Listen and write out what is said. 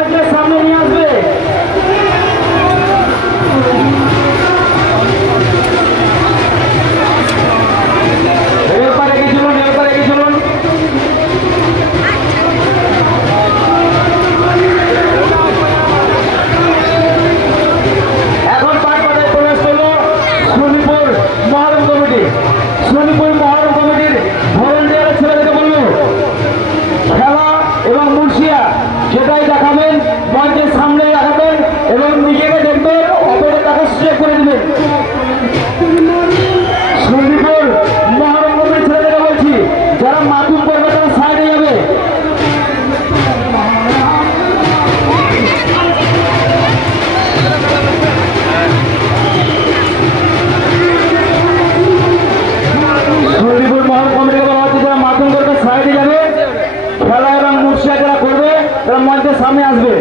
মঞ্চের সামনে নিয়ে আসবে। এরপরে কি চলুন, এরপরে কি চলুন। এখন পাঠ পাঠায় প্রবেশ করলো শনিপুর মহরম কমিটি। শনিপুর মহরম কমিটির ভলেন্টিয়ারের ছেলেদেরকে বললো খেলা এবং মুর্শিয়া সেটাই দেখাবেন, মঞ্চের সামনে দেখাবেন এবং নিজেকে দেখবেন, অপরের টাকা সুযোগ করে দেবেন। শনিপুর মহরম কমিটির ছেলেদেরকে বলছি, যারা মাতুম করবে তারা সাইডে যাবে। শনিপুর মহরম কমিটিকে বলা হচ্ছে যারা মাতুম করবে সাইডে যাবে, খেলা এবং মুর্শিয়া যারা করবে তারা মঞ্চের সামনে আসবে।